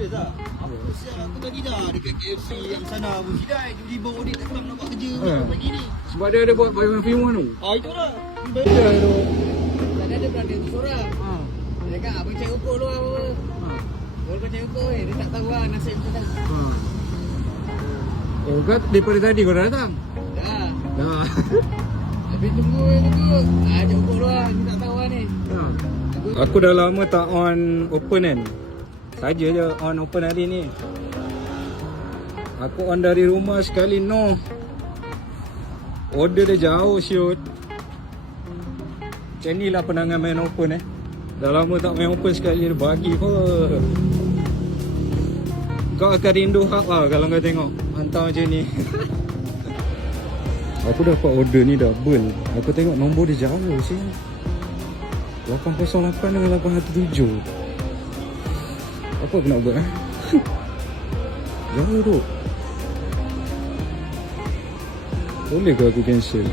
Serius lah. Apa sial aku tadi dah dekat KFC yang sana Abu Hidai. Tiba-tiba audit datang nak buat kerja pagi ni. Sebab dia ada buat bayar firman tu. Itulah. Dia tu. Tadi ada brother tu seorang. Dia cakap abang cari ukur tu apa. Kalau kau cari ukur dia tak tahu lah nasib macam tu. Oh, kau daripada tadi kau dah datang? Dah. Dah. Habis tunggu. Cari ukur tu lah. Aku tak tahu lah ni. Aku dah lama tak on open kan. Saja je on open hari ni. Aku on dari rumah sekali no. Order dia jauh shoot. Macam ni lah penangan main open Dah lama tak main open sekali dia bagi pun. Kau akan rindu hak lah kalau kau tengok hantar macam ni. Aku dapat order ni double. Aku tengok nombor dia jauh sih. 808 dengan 817. Apa aku nak buat jauh tu. Boleh ke aku cancel?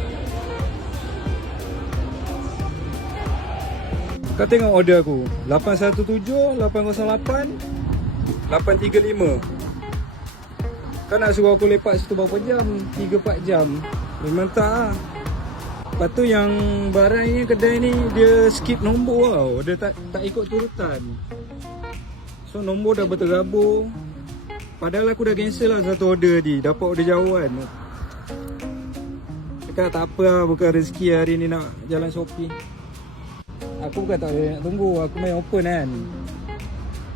Kau tengok order aku 817, 808, 835. Kau nak suruh aku lepak situ berapa jam? 3-4 jam. Memang tak lah. Lepas tu yang barang ni, kedai ni dia skip nombor tau. Dia tak ikut turutan. So nombor dah berterabur. Padahal aku dah cancel lah satu order tadi. Dapat order jauh kan. Cakap tak apa lah, bukan rezeki hari ni nak jalan Shopee. Aku bukan tak boleh nak tunggu, aku main open kan.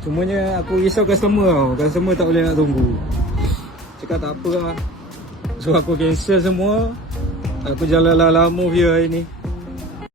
Cumanya aku risau customer tau. Customer tak boleh nak tunggu. Cakap tak apa lah. So aku cancel semua. Aku jalan lah lama view hari ni.